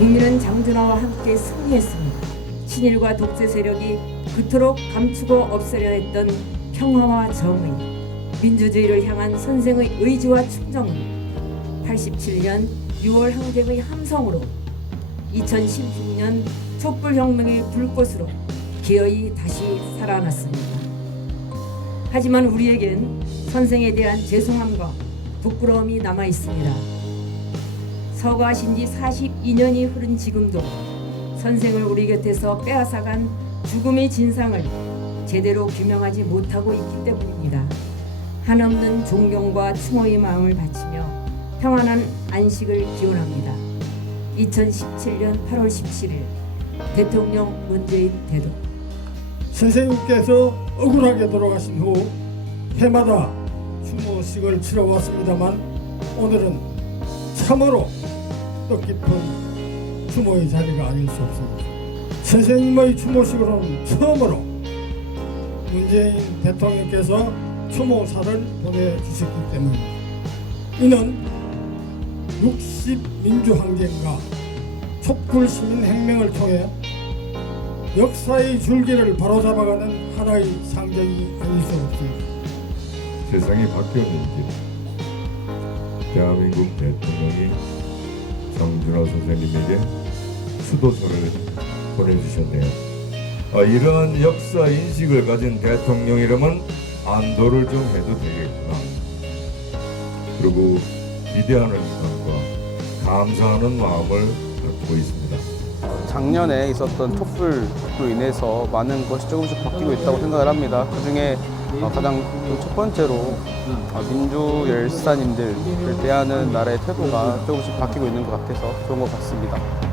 국민은 장준하와 함께 승리했습니다. 친일과 독재 세력이 그토록 감추고 없애려 했던 평화와 정의, 민주주의를 향한 선생의 의지와 충정은 87년 6월 항쟁의 함성으로 2016년 촛불혁명의 불꽃으로 기어이 다시 살아났습니다. 하지만 우리에겐 선생에 대한 죄송함과 부끄러움이 남아 있습니다. 서거하신 지 42년이 흐른 지금도 선생을 우리 곁에서 빼앗아간 죽음의 진상을 제대로 규명하지 못하고 있기 때문입니다. 한없는 존경과 추모의 마음을 바치며 평안한 안식을 기원합니다. 2017년 8월 17일 대통령 문재인 대독 선생님께서 억울하게 돌아가신 후 해마다 추모식을 치러 왔습니다만 오늘은 참으로 뜻깊은 추모의 자리가 아닐 수 없습니다. 선생님의 추모식으로는 처음으로 문재인 대통령께서 추모사를 보내주셨기 때문입니다. 이는 60 민주항쟁과 촛불 시민혁명을 통해 역사의 줄기를 바로잡아가는 하나의 상징이 아닐 수 없습니다. 세상이 바뀌었는지 대한민국 대통령이 정준하 선생님에게 수도서를 보내주셨네요. 아, 이러한 역사 인식을 가진 대통령이라면 안도를 좀 해도 되겠구나. 그리고 기대하는 마음과 감사하는 마음을 갖고 있습니다. 작년에 있었던 촛불로 인해서 많은 것이 조금씩 바뀌고 있다고 생각을 합니다. 그 중에 가장 첫 번째로 어, 민주 열사님들을 대하는 나라의 태도가 조금씩 바뀌고 있는 것 같아서 좋은 것 같습니다.